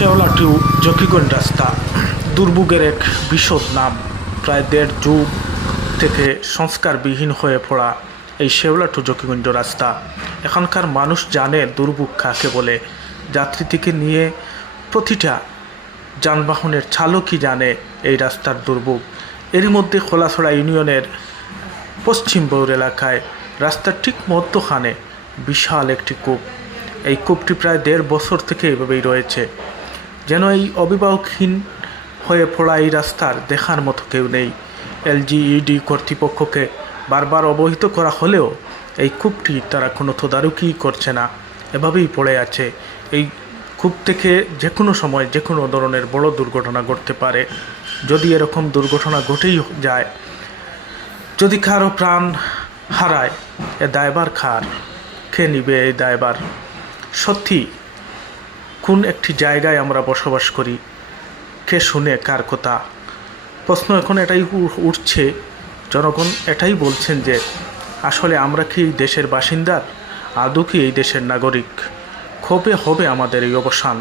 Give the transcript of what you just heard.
শেওলাটু জকিগঞ্জ রাস্তা, দুর্ভোগের এক বিশদ নাম। প্রায় দেড় যুগ থেকে সংস্কারবিহীন হয়ে পড়া এই শেওলাটু জকিগঞ্জ রাস্তা। এখানকার মানুষ জানে দুর্ভোগ কাকে বলে। যাত্রী থেকে নিয়ে প্রতিটা যানবাহনের চালকই জানে এই রাস্তার দুর্ভোগ। এরই মধ্যে খোলাছড়া ইউনিয়নের পশ্চিম বৌর এলাকায় রাস্তার ঠিক মধ্যখানে বিশাল একটি কূপ। এই কূপটি প্রায় দেড় বছর থেকে এভাবেই রয়েছে। যেন এই অভিভাবকহীন হয়ে পড়া এই রাস্তার দেখার মতো কেউ নেই। এলজিইডি কর্তৃপক্ষকে বারবার অবহিত করা হলেও এই কূপটি তারা কোনো তদারকি করছে না। এভাবেই পড়ে আছে। এই কূপ থেকে যে কোনো সময় যে কোনো ধরনের বড় দুর্ঘটনা ঘটতে পারে। যদি এরকম দুর্ঘটনা ঘটেই যায়, যদি কারও প্রাণ হারায়, এ দায়বার খার কে নিবে এই দায়বার সত্যি কোন একটি জায়গায় আমরা বসবাস করি? কে শুনে, কার কথা? প্রশ্ন এখন এটাই উঠছে, জনগণ এটাই বলছেন যে, আসলে আমরা কি এই দেশের বাসিন্দার আদৌ কি এই দেশের নাগরিক? ক্ষোভে হবে আমাদের এই অবসান।